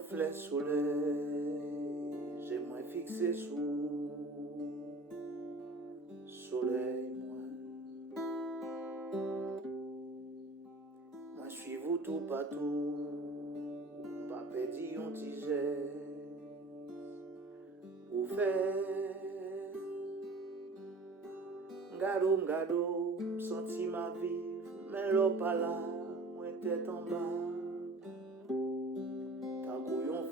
reflet soleil, j'ai moins fixé sous soleil, moi suis vous tout partout, pas pédi on tigère, ou fait, m'gado, senti ma vie, mais l'eau pas là, moi tête en bas.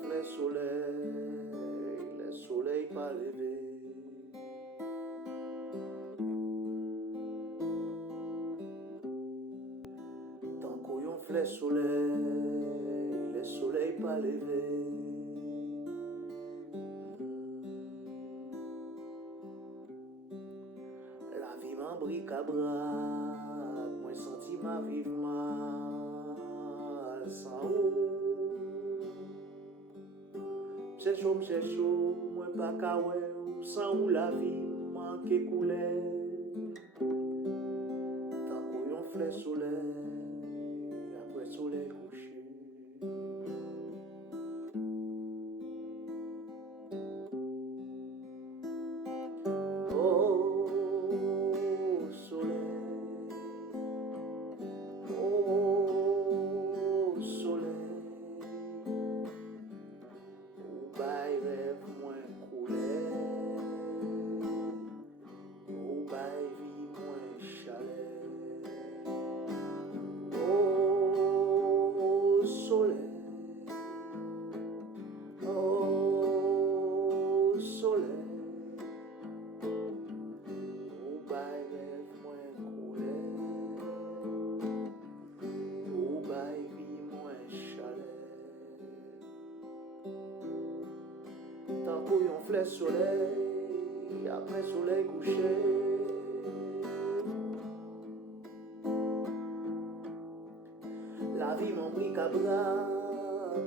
Le soleil, le soleil pas levé. Tant qu'on yon fait le soleil pas levé. La vie m'embrique à bras, moi senti ma vie mal sans eau. M'chè chaud, moi pas kawè, sans ou la vie manque couleur. Tant qu'on yon flè soleil, après soleil couché. Oh, soleil, oh, soleil, bay rêve moins couleur, ou bay vie moins chaleur. Oh soleil, oh soleil, ou bay rêve moins couleur, ou bay vie moins chaleur. Tant qu'on yon flè soleil, après soleil couché. La vie m'embrique à bras,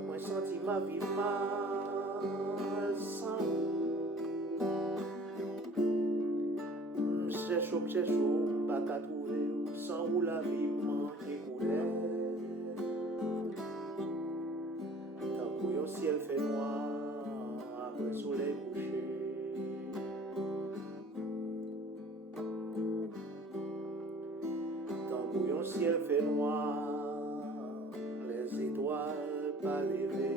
moi senti ma vie mal sans m'chè chaud, pas qu'à trouver sans où la vie manque couleur. Tant qu'on yon ciel fait noir, après soleil couché. Tant qu'on yon ciel fait noir, les étoiles pas levées.